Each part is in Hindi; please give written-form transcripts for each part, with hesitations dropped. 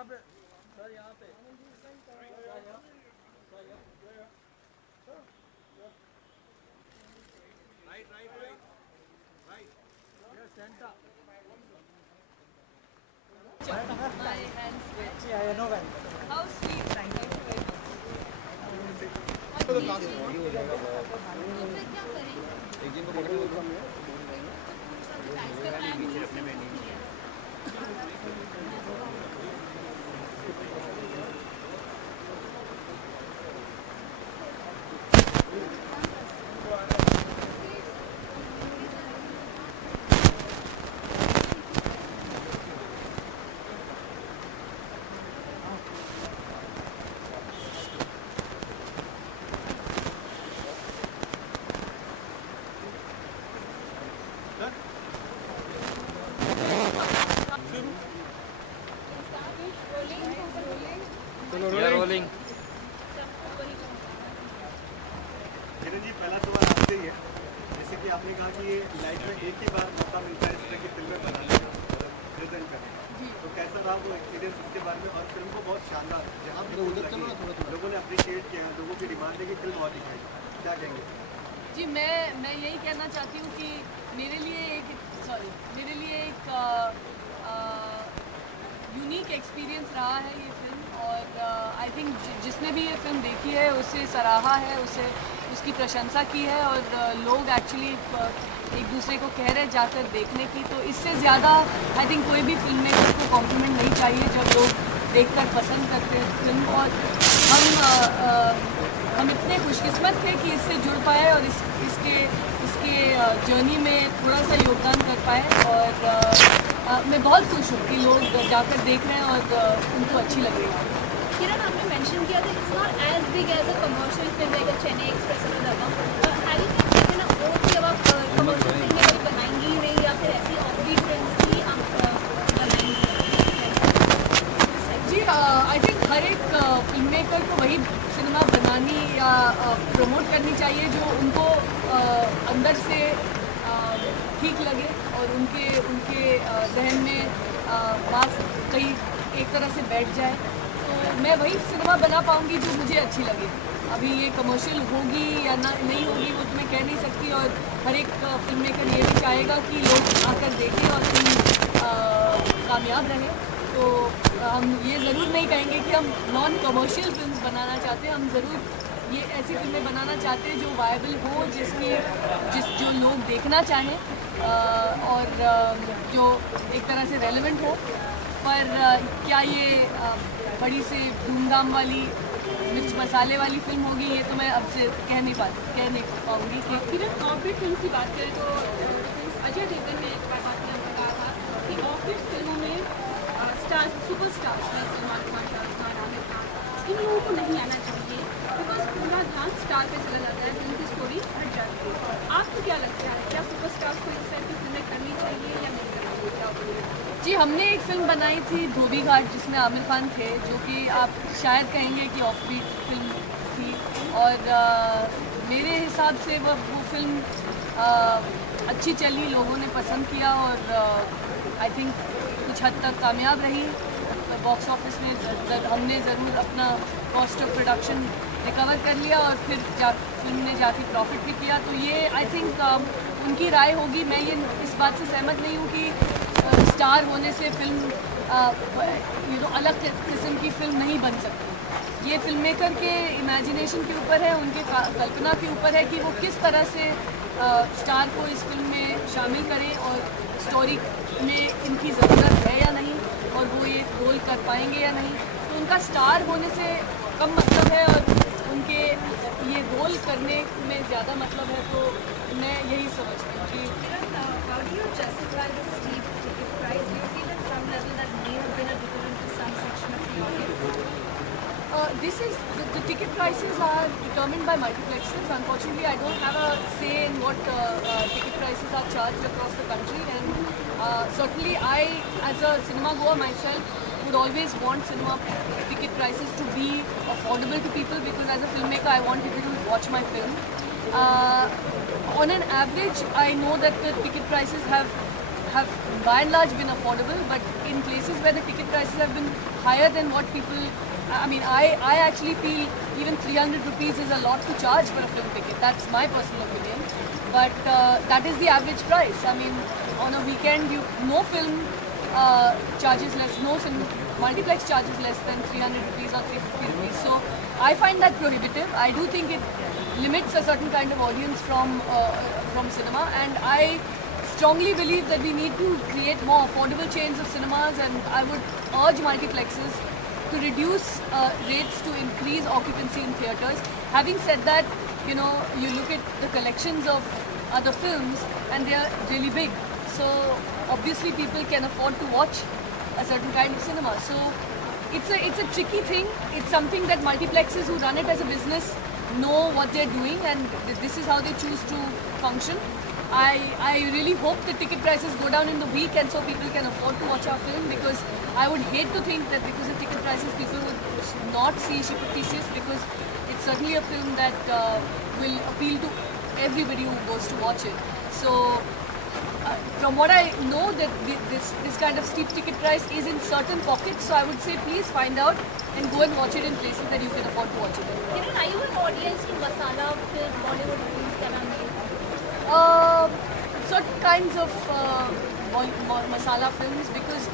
यहाँ पे सर, यहाँ पे right centre. My hands wet. Yeah, I know that. How sweet. Thank you very much. तो फिर क्या करें? एक दिन को पकड़ो इसका प्लान नहीं है। रोलिंग। किरण जी, पहला सवाल आपसे ही है। जैसे कि आपने कहा कि ये लाइफ में एक ही बार मौका मिलता है इस तरह की फिल्में बनाने का, प्रेजेंट करने का, तो कैसा रहा वो एक्सपीरियंस उसके बारे में? और फिल्म को बहुत शानदार, जहाँ भी लोगों ने अप्रिशिएट किया, लोगों की डिमांड है कि फिल्म और दिखाई, क्या कहेंगे? जी, मैं यही कहना चाहती हूँ कि मेरे लिए एक यूनिक एक्सपीरियंस रहा है ये फिल्म। और आई थिंक जिसने भी ये फिल्म देखी है उसे सराहा है, उसे उसकी प्रशंसा की है। और लोग एक्चुअली एक दूसरे को कह रहे जाकर देखने की, तो इससे ज़्यादा आई थिंक कोई भी फिल्म में उसको कॉम्प्लीमेंट नहीं चाहिए जब लोग देखकर पसंद करते हैं फिल्म। और हम इतने खुशकिस्मत थे कि इससे जुड़ पाए और इसके जर्नी में थोड़ा सा योगदान कर पाए। और मैं बहुत खुश हूँ कि लोग जाकर देख रहे हैं और उनको अच्छी लग रही है। किरण, आपने मेंशन किया था it's not as big as a commercial film like a Chennai Express और Dabangg. Have you taken a oath कि अब आप कमर्शियल फिल्में कभी बनाएंगी ही नहीं, या फिर ऐसी ऑफबीट फिल्म्स ही आप बनाएंगी? जी, आई थिंक हर एक फिल्म मेकर को वही सिनेमा बनानी या प्रमोट करनी चाहिए जो उनको अंदर से ठीक लगे और उनके जहन में बात कहीं एक तरह से बैठ जाए। तो मैं वही सिनेमा बना पाऊँगी जो मुझे अच्छी लगे। अभी ये कमर्शियल होगी या नहीं होगी वो तो मैं कह नहीं सकती। और हर एक फिल्म मेकर ये भी चाहेगा कि लोग आकर देखें और फिल्म कामयाब रहे। तो हम ये ज़रूर नहीं कहेंगे कि हम नॉन कमर्शियल फिल्म्स बनाना चाहते हैं। हम ज़रूर ये ऐसी फिल्में बनाना चाहते हैं जो वायबल हो, जो लोग देखना चाहें और जो एक तरह से रेलेवेंट हो। पर क्या ये बड़ी से धूमधाम वाली मिर्च मसाले वाली फिल्म होगी, ये तो मैं अब से कह नहीं पाऊँगी कि किरण, ऑफबीट फिल्म की बात करें तो अजय देवगन ने एक बार बात में कहा था कि ऑफबीट फिल्मों में stars, superstars like Salman Khan, Shahrukh Khan, Aamir Khan, इन लोगों को नहीं आना चाहिए बिकॉज पूरा ध्यान स्टार पे चला जाता है, फिल्म की स्टोरी हट जाती है। आपको क्या लगता है, क्या सुपरस्टार्स को इस टाइप की फिल्में करनी चाहिए या नहीं करनी चाहिए? जी, हमने एक फिल्म बनाई थी धोबी घाट जिसमें आमिर खान थे, जो कि आप शायद कहेंगे कि ऑफबीट फिल्म थी। और मेरे हिसाब से वो फिल्म अच्छी चली, लोगों ने पसंद किया और आई थिंक कुछ हद तक कामयाब रही। बॉक्स ऑफिस में हमने ज़रूर अपना कॉस्ट ऑफ प्रोडक्शन रिकवर कर लिया और फिर फिल्म ने जाके प्रॉफिट भी किया। तो ये आई थिंक उनकी राय होगी। मैं ये इस बात से सहमत नहीं हूँ कि स्टार होने से फिल्म अलग किस्म की फिल्म नहीं बन सकती। ये फिल्म मेकर के इमेजिनेशन के ऊपर है, उनके कल्पना के ऊपर है कि वो किस तरह से स्टार को इस फिल्म में शामिल करें और स्टोरी में इनकी ज़रूरत है या नहीं और वो ये रोल कर पाएंगे या नहीं। तो उनका स्टार होने से कम मतलब है और उनके ये रोल करने में ज़्यादा मतलब है। तो मैं यही समझती हूँ कि the ticket prices are determined by multiplexes. Unfortunately, I don't have a say in what ticket prices are charged across the country, and certainly I, as a cinema goer myself, would always want cinema ticket prices to be affordable to people, because as a filmmaker I want people to watch my film. On an average, I know that the ticket prices have have by and large been affordable, but in places where the ticket prices have been higher than what people, I mean, I actually feel even 300 rupees is a lot to charge for a film ticket. That's my personal opinion, but that is the average price. I mean, on a weekend, no film charges less, no multiplex charges less than 300 rupees or 350 rupees. So I find that prohibitive. I do think it limits a certain kind of audience from cinema, and I strongly believe that we need to create more affordable chains of cinemas, and I would urge multiplexes to reduce rates to increase occupancy in theatres. Having said that, you know, you look at the collections of other films and they are really big. So obviously people can afford to watch a certain kind of cinema. So it's a tricky thing. It's something that multiplexes who run it as a business know what they're doing, and this is how they choose to function. I really hope the ticket prices go down in the week, and so people can afford to watch our film, because I would hate to think that because of ticket prices people would not see Ship of Theseus, because it's certainly a film that will appeal to everybody who goes to watch it. So from what I know, that this kind of steep ticket price is in certain pockets, so I would say please find out and go and watch it in places that you can afford to watch it in. Kiran, are you an audience to masala film, Bollywood films that are made? Certain kinds of masala films, because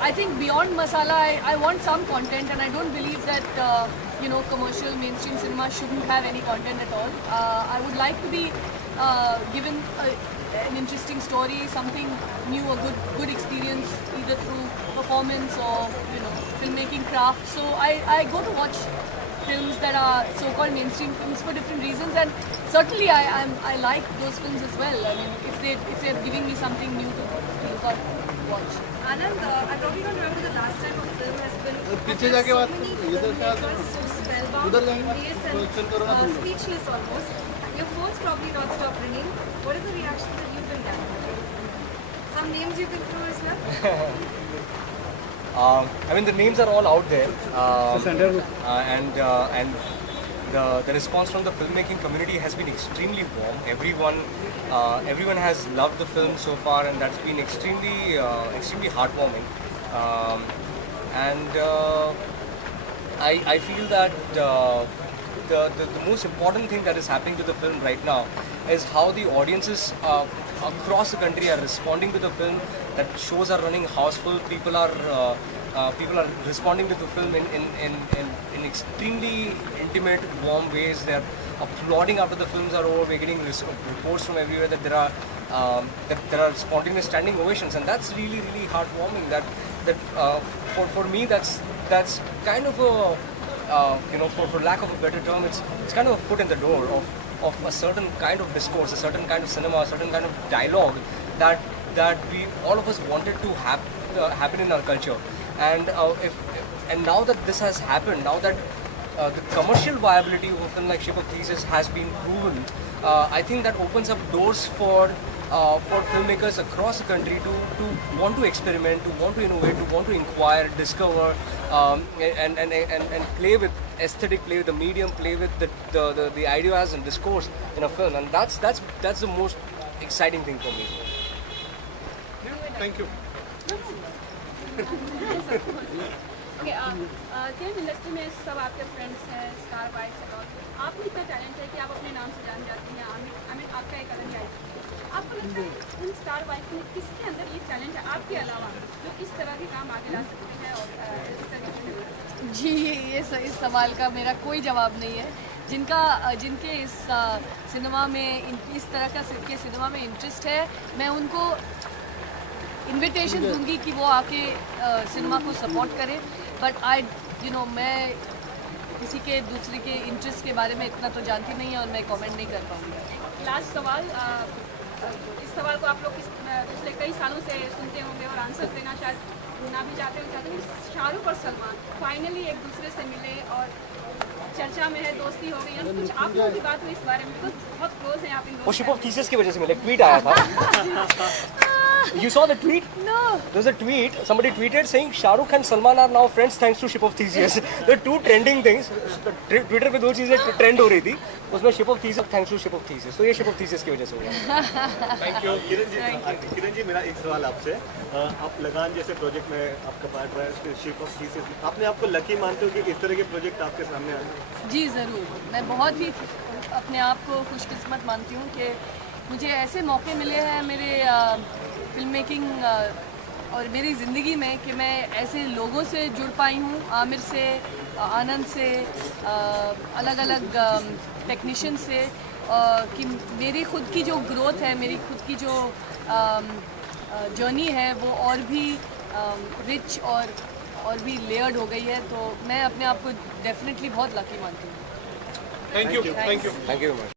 I think beyond masala, I want some content, and I don't believe that you know, commercial mainstream cinema shouldn't have any content at all. I would like to be given an interesting story, something new, a good experience, either through performance or, you know, filmmaking craft. So I go to watch films that are so-called mainstream films for different reasons, and certainly I like those films as well. I mean, if they're giving me something new to look out to watch. Anand, I probably don't remember the last time a film has been पीछे जाके बात so spellbound, speechless almost. Your phone's probably not stopped ringing. What are the reactions that you've been getting? Some names you can throw as well? I mean, the names are all out there, and the response from the filmmaking community has been extremely warm. Everyone has loved the film so far, and that's been extremely heartwarming. And I feel that the most important thing that is happening to the film right now is how the audiences across the country are responding to the film. That shows are running houseful. People are responding to the film in extremely intimate, warm ways. They're applauding after the films are over. We're getting reports from everywhere that there are spontaneous standing ovations, and that's really heartwarming. For me, that's kind of a you know, for lack of a better term, it's kind of a foot in the door of a certain kind of discourse, a certain kind of cinema, a certain kind of dialogue that we all of us wanted to happen in our culture. And and now that this has happened, now that the commercial viability of a film like Ship of Theseus has been proven, I think that opens up doors for filmmakers across the country to want to experiment, to want to innovate, to want to inquire, discover, and play with aesthetic, play with the medium, play with the ideas and discourse in a film, and that's the most exciting thing for me. Thank you. Okay, film industry में सब आपके फ्रेंड्स हैं, स्टार वाइफ्स हैं, और आप में इतना टैलेंट है कि आप अपने नाम से जान जाती हैं। आई मीन आपका एक अलग लाइफ है। आपको लगता है इन स्टार वाइफ में किसके अंदर ये टैलेंट है आपके अलावा, जो इस तरह के काम आगे ला सकते हैं और इस तरीके से? जी, इस सवाल का मेरा कोई जवाब नहीं है। जिनके इस सिनेमा में, इस तरह का के सिनेमा में इंटरेस्ट है, मैं उनको इनविटेशन दूंगी कि वो आके सिनेमा को सपोर्ट करें। बट मैं किसी के दूसरे के इंटरेस्ट के बारे में इतना तो जानती नहीं है और मैं कमेंट नहीं कर पाऊँगी। लास्ट सवाल, इस सवाल को आप लोग पिछले कई सालों से सुनते होंगे और आंसर देना शायद ना भी चाहते हैं। शाहरुख और सलमान फाइनली एक दूसरे से मिले और चर्चा में है, दोस्ती हो गई, कुछ आप लोगों की बात हुई इस बारे में? तो बहुत क्लोज हैं आप इन लोगों। वो शिप ऑफ थीसिस की वजह से मिले, ट्वीट आया था। You saw the tweet? No. There's a tweet. Somebody tweeted saying Shah Rukh and Salman are now friends thanks to Ship of Theseus. The two trending things. Twitter पे दो चीजें ट्रेंड हो रही थी. उसमें Ship of Theseus thanks to Ship of Theseus. तो ये Ship of Theseus की वजह से हो गया. थैंक यू किरण जी मेरा एक सवाल आपसे, आप लगान जैसे प्रोजेक्ट में आपका पार्ट रहा है शिप ऑफ थीसिस, आपने आपको लकी मानते हो कि इस तरह के प्रोजेक्ट आपके सामने आए? जी ज़रूर, मैं बहुत ही अपने आप को खुशकिस्मत मानती हूँ कि मुझे ऐसे मौके मिले हैं मेरे फिल्म मेकिंग और मेरी ज़िंदगी में कि मैं ऐसे लोगों से जुड़ पाई हूँ, आमिर से, आनंद से, अलग अलग टेक्नीशियन से, कि मेरी खुद की जो ग्रोथ है, मेरी खुद की जो जर्नी है वो और भी रिच और भी लेयर्ड हो गई है. तो मैं अपने आप को डेफिनेटली बहुत लकी मानती हूँ. Thank you Thank you very much.